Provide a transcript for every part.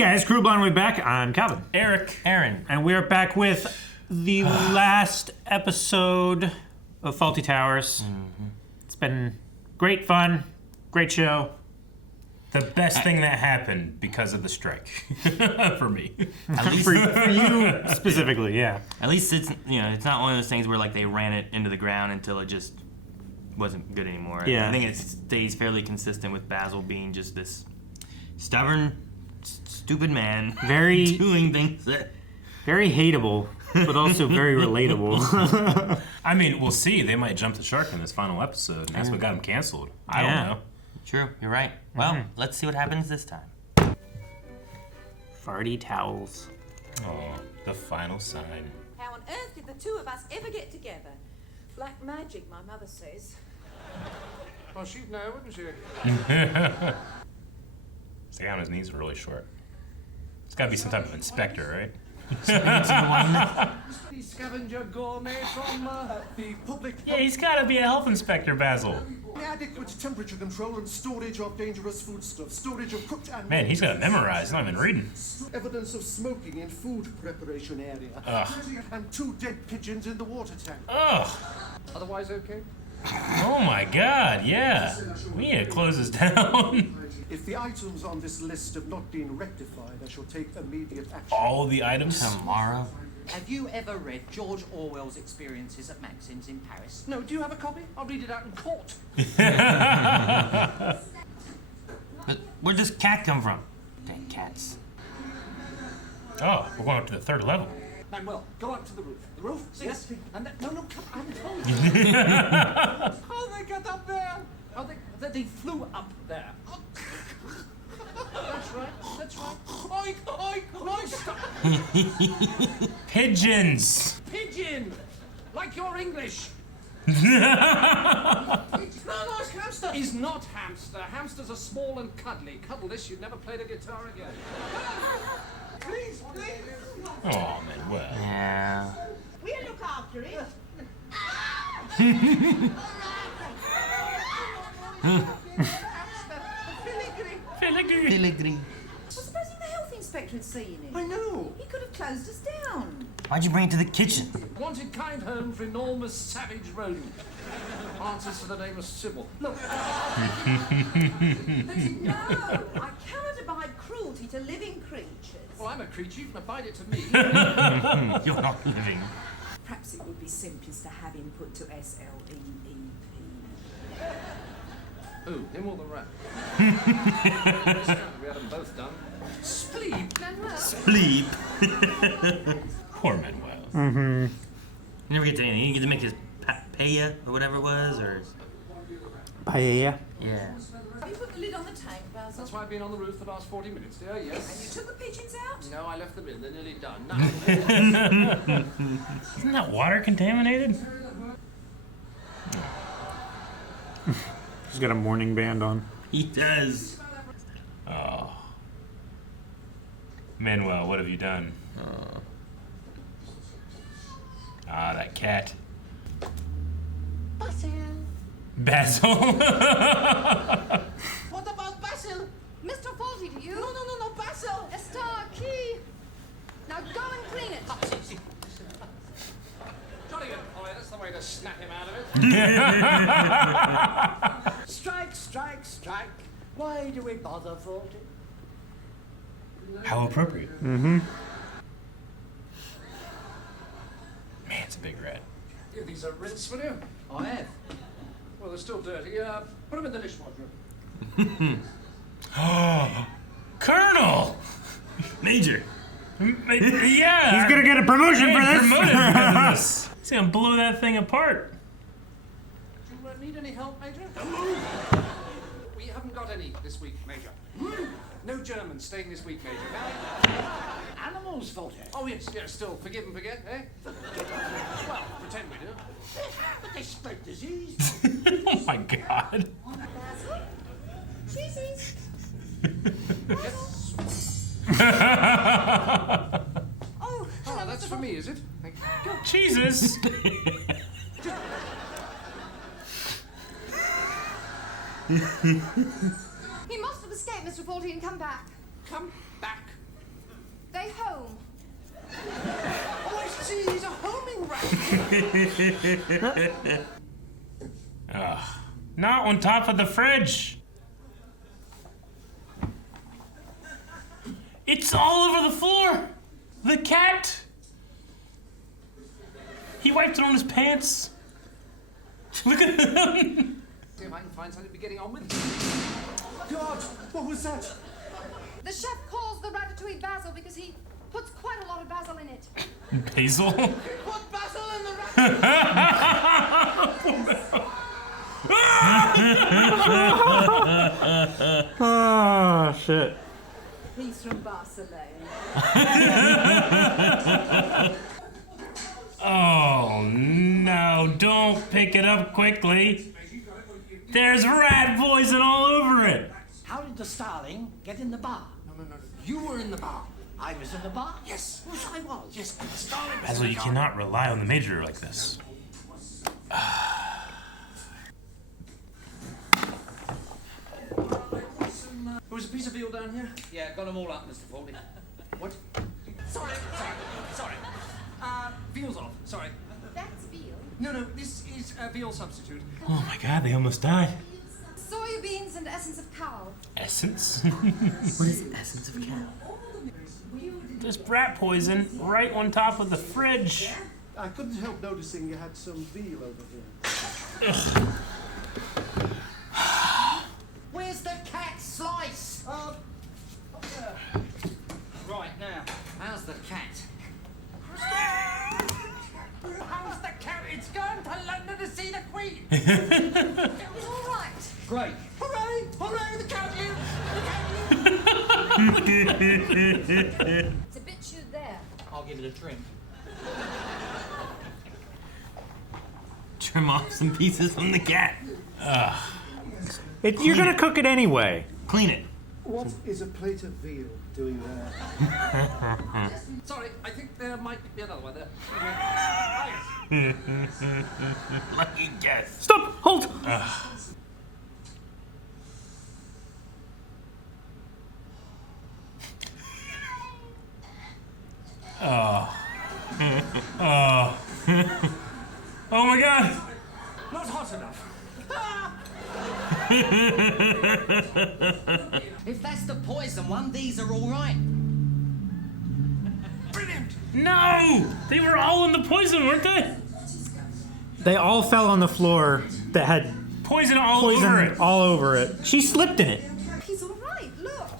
guys, Crew Blonde, we're back. I'm Calvin. Eric. Aaron. And we're back with the last episode of Fawlty Towers. Mm-hmm. It's been great fun, great show. The best thing that happened because of the strike for me. At least For you specifically, yeah. At least it's it's not one of those things where like they ran it into the ground until it just wasn't good anymore. Yeah. I think it stays fairly consistent with Basil being just this stubborn, stupid man Very doing things that very hateable, but also very relatable. I mean, we'll see. They might jump the shark in this final episode, and that's what got him canceled. I don't know. True, you're right. Well, let's see what happens this time. Fawlty Towers. Oh, the final sign. How on earth did the two of us ever get together? Black magic, my mother says. Well, she'd know, wouldn't she? This guy on his knees are really short. It's got to be some type of inspector, right? The scavenger gourmet from the public... Yeah, he's got to be a health inspector, Basil. Adequate temperature control and storage of dangerous foodstuffs, storage of cooked animals. Man, he's got it memorized. He's not even reading. Evidence of smoking in food preparation area. Ugh. And 2 dead pigeons in the water tank. Ugh. Otherwise okay? Oh my God, yeah. We need to close this down. If the items on this list have not been rectified, I shall take immediate action. All the items? Tomorrow? Have you ever read George Orwell's Experiences at Maxim's in Paris? No, do you have a copy? I'll read it out in court. But where'd this cat come from? Dang cats. Oh, we're going up to the 3rd level. Manuel, go up to the roof. The roof? Yes. And then, no, come. I'm told. How they got up there? Oh, they flew up there. That's right. Oink, oink, oink. Stop. Pigeons. Pigeon. Like your English. No, it's hamster. Is not hamster. Hamsters are small and cuddly. Cuddle this, you'd never play the guitar again. Please. Oh, man, well. Yeah. We'll look after it. Filigree. Well, supposing the health inspector had seen it. I know. He could have closed us down. Why'd you bring it to the kitchen? Wanted kind home for enormous savage rodent. Answers to the name of Sybil. Look. No, I cannot abide cruelty to living creatures. Well, I'm a creature. You can abide it to me. You're not living. Perhaps it would be simplest to have him put to SLEEP. Who? Him or the rat? We had them both done. Spleep. Manuel. Sleep. Poor Manuel. You never get to anything. You get to make his paella or whatever it was, or... Paella. Yeah. Have you put the lid on the tank, Basil? That's why I've been on the roof the last 40 minutes, dear. And you Yes. took the pigeons out? No, I left them in. They're nearly done. No. Isn't that water contaminated? He's got a morning band on. He does. Oh. Manuel, what have you done? Ah, that cat. Basil. What about Basil? Mr. Fawlty, to you? No, Basil! A star key. Now go and clean it. Jolly good, Polly. That's the way to snap him out of it. Strike, strike, strike. Why do we bother, Fawlty? How appropriate. Man, it's a big rat. Give these a rinse, will you? I have. Well, they're still dirty. Put them in the dishwasher. Colonel! Major. Yeah! He's gonna get a promotion for this. Promoted because of this. He's gonna blow that thing apart. Do you need any help, Major? We haven't got any this week, Major. No Germans staying this week, Major. Animals, Fawlty. Oh, yes, still forgive and forget, eh? Well, pretend we do. But they spread disease. Oh my God. Basil? Cheesies. Yes. Oh, Oh, that's for me, is it? Thank you. Jesus. He must have escaped, Mr. Fawlty, and come back. Come back. Not on top of the fridge. It's all over the floor. The cat. He wiped it on his pants. Look at him. See if I can find something to be getting on with. God, what was that? The chef calls the ratatouille basil because he puts quite a lot of basil in it. Basil. Put basil in the ratatouille. Oh, shit. He's from Barcelona. Oh no, don't pick it up quickly. There's rat poison all over it. How did the starling get in the bar? No. You were in the bar. I was in the bar? Yes. Yes, I was. Yes, the starling was Basil, in you the cannot rely on the major like this. There was a piece of veal down here. Yeah, got them all up, Mr. Fawlty. What? Sorry. Veal's off. Sorry. That's veal. No, this is a veal substitute. Oh my god, they almost died. Soybeans and essence of cow. Essence? What is essence of cow? There's rat poison right on top of the fridge. I couldn't help noticing you had some veal over here. Where's the cat slice? Right, now, how's the cat? How's the cat? It's going to London to see the Queen. It was all right. Great. Hooray! Hooray! The cat lives! It's a bit chewed there. I'll give it a trim. Trim off some pieces from the cat. You're gonna cook it anyway. Clean it. What is a plate of veal doing there? Sorry, I think there might be another one there. Lucky guess. Stop! Hold! Oh my god! Not hot enough. If that's the poison one, these are all right. Brilliant! No! They were all in the poison, weren't they? They all fell on the floor that had Poison all poison over it. all over it. She slipped in it. He's all right. Look.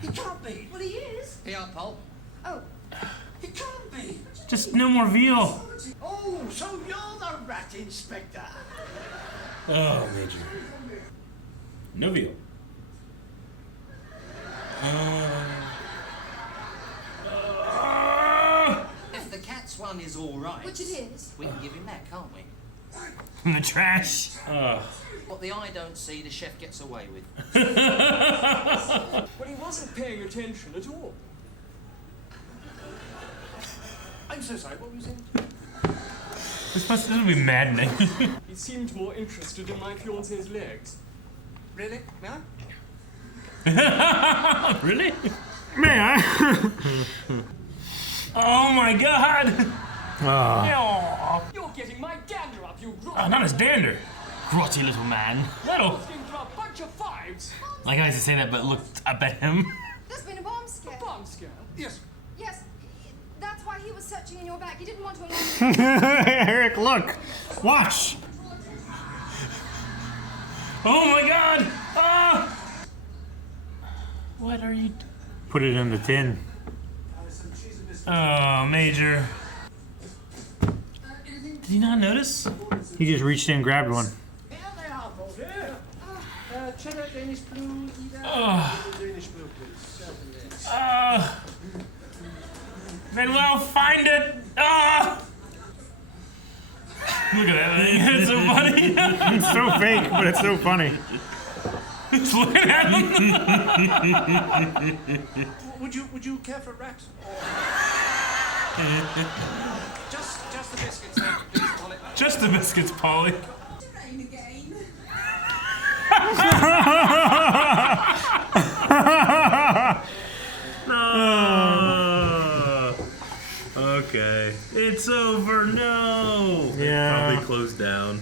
He can't be. Well, he is. Here, Pulp. Oh, He can't be. Just no more veal. Oh, so you're the rat inspector. Oh, Major. No veal. If the cat's one is all right, which it is. we can give him that, can't we? In the trash. What the eye don't see, the chef gets away with. Well, he wasn't paying attention at all. I'm so sorry, what were you saying? This would be maddening. He seemed more interested in my fiance's legs. Really? May I? Really? May I? Oh my god! Aw. You're getting my dander up, you Oh, not his dander. Grotty little man. Little. into a bunch of fives. Like I used to say that, but looked up at him. There's been a bomb scare. Bomb scare. Yes. Yes. That's why he was searching in your bag. He didn't want to alarm Eric, look! Watch! Oh my god! Ah! What are you doing? Put it in the tin. Oh, Major. Did you not notice? He just reached in and grabbed one. Here they are, folks. Cheddar, Danish blue, either. Danish blue, please. Manuel, find it! Ah! Look at that thing. It's so funny. It's so fake, but it's so funny. It's looking at him. Would you care for a rat? Just the biscuits, then, please, Polly. Just the biscuits, Polly. Rain again. okay. It's over. No. Yeah. Probably closed down.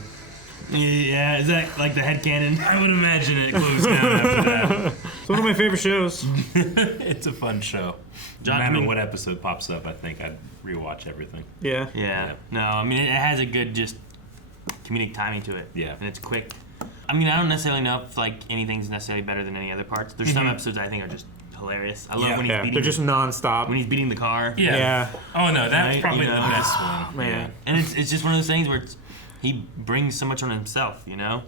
Yeah, is that like the headcanon? I would imagine it closed down after that. It's one of my favorite shows. It's a fun show. No John, matter what episode pops up, I think I'd rewatch everything. Yeah. Yeah. No, I mean, it has a good just comedic timing to it. Yeah. And it's quick. I mean, I don't necessarily know if like anything's necessarily better than any other parts. There's some episodes I think are just hilarious. I love when he's beating. They're just nonstop. When he's beating the car. Yeah. Oh no, that's Right, probably you know? the best one. Man. Yeah. And it's just one of those things where he brings so much on himself, you know?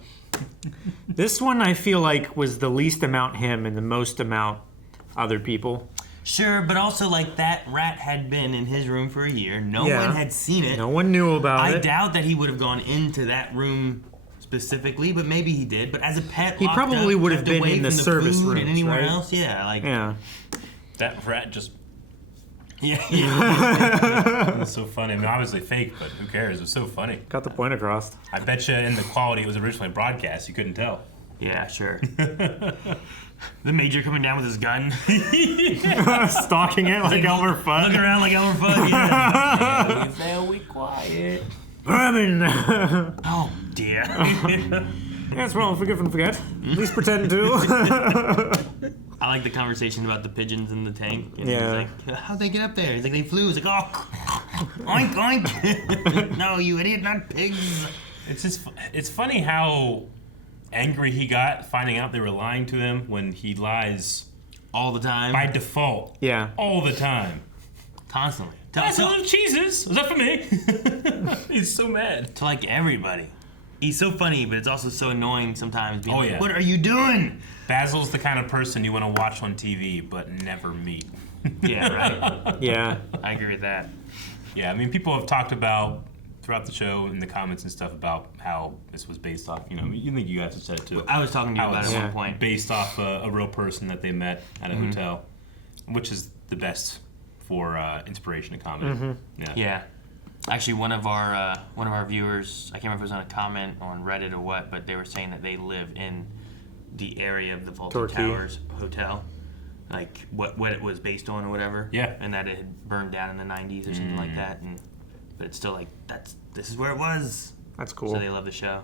This one I feel like was the least amount him and the most amount other people. Sure, but also like that rat had been in his room for a year. No Yeah. one had seen it. No one knew about I it. doubt that he would have gone into that room specifically, but maybe he did. But as a pet, He locked probably up, would have kept been away in the from service food rooms, and anywhere right? else. Yeah, like Yeah. That rat just yeah. it was so funny. I mean, obviously fake, but who cares? It was so funny. Got the point across. I bet you in the quality it was originally broadcast, you couldn't tell. Yeah, sure. The major coming down with his gun. Stalking it like Elmer Fudd. Look around like Elmer Fudd. Yeah. Very quiet. Vermin! Oh dear. That's wrong. Forgive and forget. At least pretend to. I like the conversation about the pigeons in the tank. And Yeah. He's like, how'd they get up there? He's like, they flew. He's like, oh, oink, oink. No, you idiot, not pigs. It's funny how angry he got finding out they were lying to him when he lies All the time. by default. Yeah. All the time. Constantly. That's a little cheeses. Was that for me? He's so mad. To like everybody. He's so funny, but it's also so annoying sometimes. Being Oh, like, yeah. what are you doing? Basil's the kind of person you want to watch on TV but never meet. Yeah, right. Yeah. I agree with that. Yeah, I mean, people have talked about throughout the show in the comments and stuff about how this was based off, you know, you think you guys have said it too. I was talking to you How about it it's at one point. based off a real person that they met at a hotel, which is the best for inspiration in comedy. Yeah. Actually, one of our viewers, I can't remember if it was on a comment on Reddit or what, but they were saying that they live in the area of the Fawlty Torquay. Towers Hotel, like what it was based on or whatever. Yeah. And that it had burned down in the 90s or something like that, but it's still like this is where it was. That's cool. So they love the show.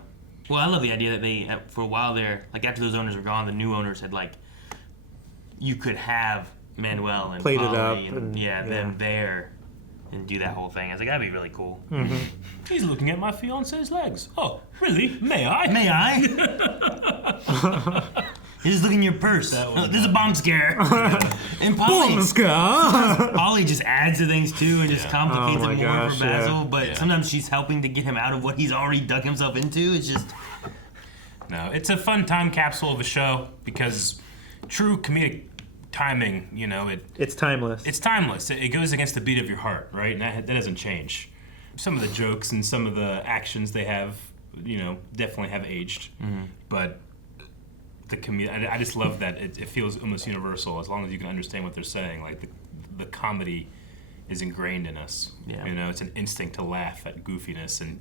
Well, I love the idea that they for a while there, like after those owners were gone, the new owners had like you could have Manuel and Played it Polly up and and- them yeah. there and do that whole thing. I was like, that'd be really cool. He's looking at my fiance's legs. Oh, really? May I? May I? You're just looking in your purse. Oh, there's a bomb scare. And Polly just adds to things too and just complicates Oh my it more gosh, for Basil. yeah. But sometimes she's helping to get him out of what he's already dug himself into. It's just No, it's a fun time capsule of a show because true comedic timing, you know, It's timeless. it's timeless. It goes against the beat of your heart, right? And that doesn't change. Some of the jokes and some of the actions they have, you know, definitely have aged. But the I just love that it feels almost universal as long as you can understand what they're saying. Like the comedy is ingrained in us. Yeah. You know, it's an instinct to laugh at goofiness, and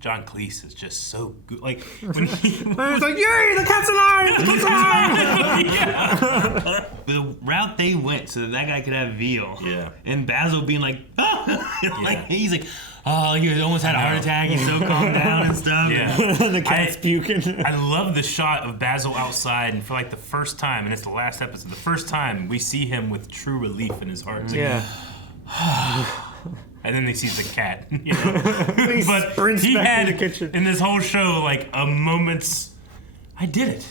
John Cleese is just so good. Like when he, I was like, yay, the cat's alive! The cat's alive! the route they went so that guy could have veal. Yeah. And Basil being like, he's like, oh, he almost had a heart attack. He's so calmed down and stuff. Yeah. The cat's puking. I love the shot of Basil outside, and for like the first time, and it's the last episode, the first time we see him with true relief in his heart. It's like, Yeah. and then they see the cat. You know? He But sprints he back had in the kitchen. in this whole show like a moment's, I did it,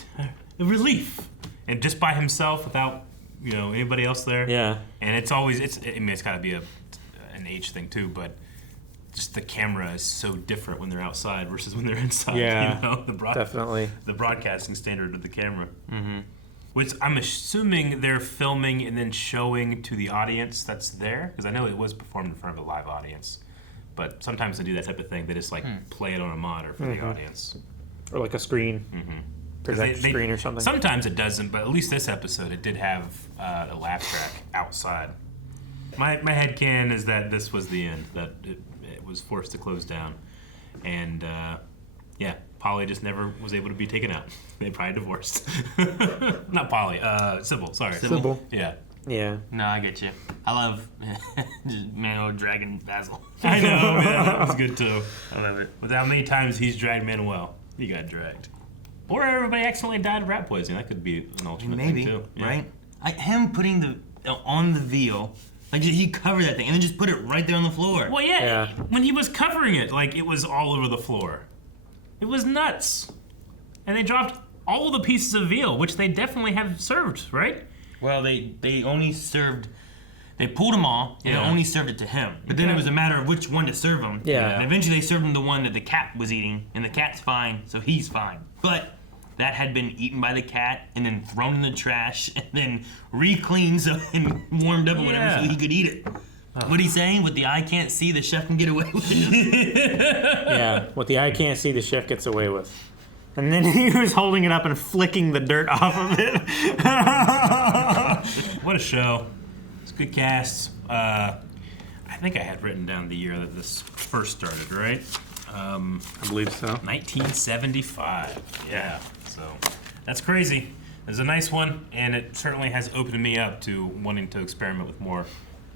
a relief, and just by himself without anybody else there. Yeah. And it's always I mean it's got to be an age thing too, but just the camera is so different when they're outside versus when they're inside. Yeah, you know? definitely. The broadcasting standard of the camera. Mm-hmm. Which I'm assuming they're filming and then showing to the audience that's there, because I know it was performed in front of a live audience. But sometimes they do that type of thing. They just like play it on a monitor for the audience. Or like a screen. Projector screen or something. Sometimes it doesn't, but at least this episode it did have a laugh track outside. My headcanon is that this was the end, that it was forced to close down. And Polly just never was able to be taken out. They probably divorced. Not Polly, Sybil, sorry. Sybil. Yeah. Yeah. No, I get you. I love Manuel dragging Basil. I know, man. That was good too. I love it. With how many times he's dragged Manuel, he got dragged. Or everybody accidentally died of rat poisoning. That could be an alternate Maybe, thing too. Yeah. right? Him putting the on the veal, like he covered that thing and then just put it right there on the floor. Well, yeah. When he was covering it, like it was all over the floor. It was nuts. And they dropped all of the pieces of veal, which they definitely have served, right? Well, they only served. They pulled them all, and they Yeah. only served it to him. But then it was a matter of which one to serve him. Yeah. And eventually they served him the one that the cat was eating, and the cat's fine, so he's fine. But that had been eaten by the cat, and then thrown in the trash, and then re-cleaned and warmed up or whatever so he could eat it. What he's saying, with the eye can't see, the chef can get away with it. Yeah. What the eye can't see, the chef gets away with. And then he was holding it up and flicking the dirt off of it. What a show. It's a good cast. I think I had written down the year that this first started, right? I believe so. 1975. Yeah. So that's crazy. It's a nice one, and it certainly has opened me up to wanting to experiment with more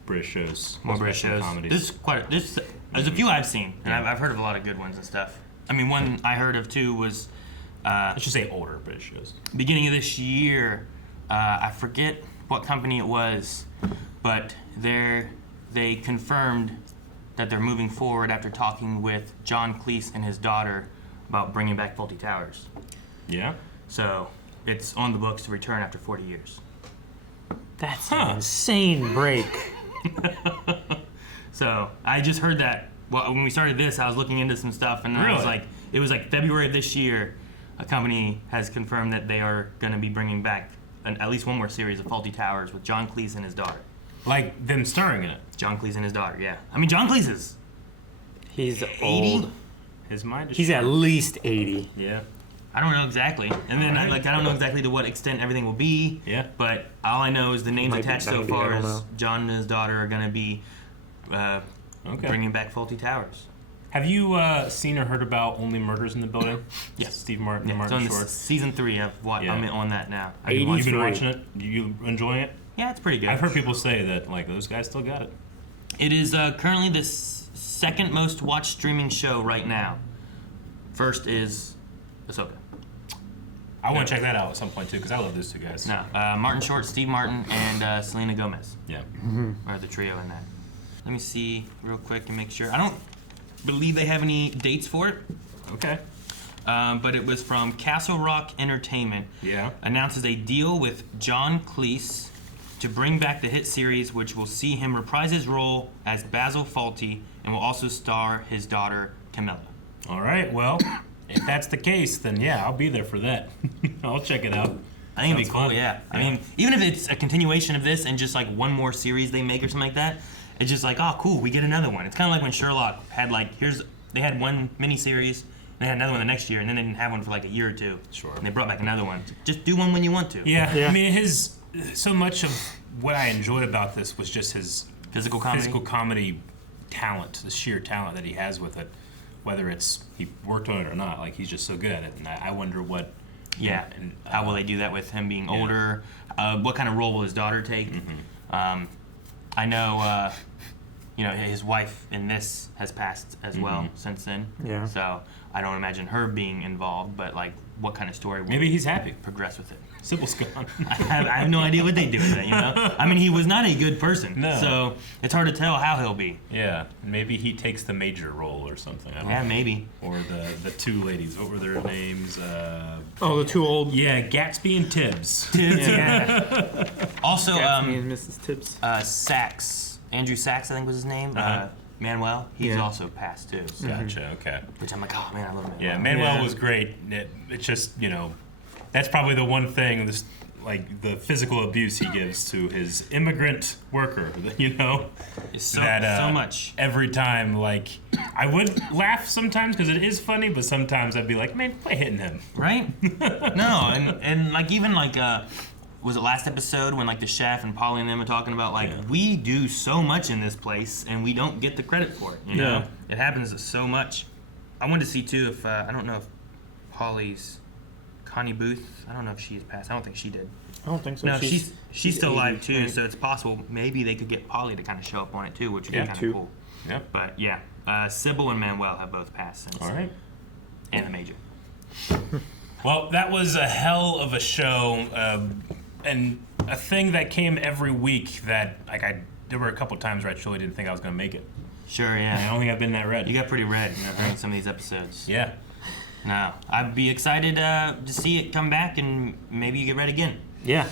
British shows. More British especially shows. comedies. There's a few I've seen, and I've heard of a lot of good ones and stuff. I mean, one I heard of too was Let's just say older British shows. beginning of this year. I forget what company it was, but they confirmed that they're moving forward after talking with John Cleese and his daughter about bringing back Fawlty Towers. Yeah? So it's on the books to return after 40 years. That's an insane break. So I just heard that. Well, when we started this, I was looking into some stuff, and I was Really? like, it was like February of this year. A company has confirmed that they are going to be bringing back at least one more series of Fawlty Towers with John Cleese and his daughter. Like them starring in it. John Cleese and his daughter, yeah. I mean, John Cleese is He's 80. old. His mind is He's at least 80. Yeah. I don't know exactly, and then I don't know exactly to what extent everything will be. Yeah. But all I know is the names Might be attached so 90, I far don't is know. John and his daughter are going to be Okay. bringing back Fawlty Towers. Have you seen or heard about Only Murders in the Building? Yes. Steve Martin and Yeah, it's Martin on Short. season 3. Yeah. I'm on that now. Have you been 83. watching it? You enjoying it? Yeah, it's pretty good. I've heard people say that like those guys still got it. It is currently the second most watched streaming show right now. First is Ahsoka. I want to check that out at some point too because I love those two guys. No, Martin Short, Steve Martin, and Selena Gomez Yeah. are the trio in that. Let me see real quick and make sure. I don't believe they have any dates for it, Okay. but it was from Castle Rock Entertainment. Yeah. Announces a deal with John Cleese to bring back the hit series, which will see him reprise his role as Basil Fawlty and will also star his daughter Camilla. All right. Well, if that's the case, then yeah, I'll be there for that. I'll check it out. I think it'd be Sounds cool, fun. yeah. I mean, even if it's a continuation of this and just like one more series they make or something like that, it's just like, oh, cool, we get another one. It's kind of like when Sherlock had they had one miniseries, they had another one the next year, and then they didn't have one for like a year or two. Sure. And they brought back another one. Just do one when you want to. Yeah. Yeah. I mean, so much of what I enjoyed about this was just his Physical comedy. physical comedy talent, the sheer talent that he has with it. Whether it's he worked on it or not, like he's just so good at it. And I wonder what. Yeah. And, How will they do that with him being older? What kind of role will his daughter take? I know, his wife in this has passed as well since then. Yeah. So I don't imagine her being involved, but like, what kind of story will Maybe he's happy. progress with it? Sybil's gone. I have no idea what they do with that, I mean, he was not a good person. No. So it's hard to tell how he'll be. Yeah. Maybe he takes the major role or something. I don't Yeah, know. maybe. Or the two ladies. What were their names? Oh, the two old. Yeah, Gatsby and Tibbs. Yeah. Also, Gatsby and Mrs. Tibbs. Sachs, Andrew Sachs, I think was his name. Manuel, he's Yeah. also passed too. So, Gotcha. Okay. which I'm like, oh man, I love Manuel. Yeah, Manuel Yeah. was great. It's just that's probably the one thing. This like the physical abuse he gives to his immigrant worker. It's so that much. every time. Like I would laugh sometimes because it is funny, but sometimes I'd be like, man, quit hitting him. Right? No, and like even like was it last episode when like the chef and Polly and them are talking about like we do so much in this place and we don't get the credit for it. Yeah. It happens so much. I wanted to see too if I don't know if Polly's Connie Booth. I don't know if she has passed. I don't think she did. I don't think so. No, she's still alive too, right? so it's possible maybe they could get Polly to kind of show up on it too, which would be kind too. of cool. Yep. But yeah, Sybil and Manuel have both passed since. All right. And the Major. Well, that was a hell of a show, and a thing that came every week that there were a couple times where I truly didn't think I was going to make it. Sure, I yeah. don't think I've been that red. You got pretty red during some of these episodes. Yeah. No, I'd be excited to see it come back and maybe you get red again. Yeah.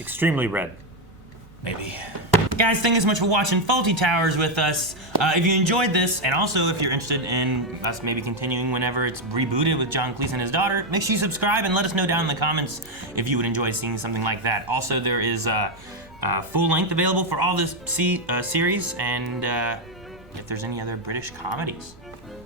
Extremely red. Maybe. Guys, thank you so much for watching Fawlty Towers with us. If you enjoyed this, and also if you're interested in us maybe continuing whenever it's rebooted with John Cleese and his daughter, make sure you subscribe and let us know down in the comments if you would enjoy seeing something like that. Also, there is full length available for all this series, and if there's any other British comedies.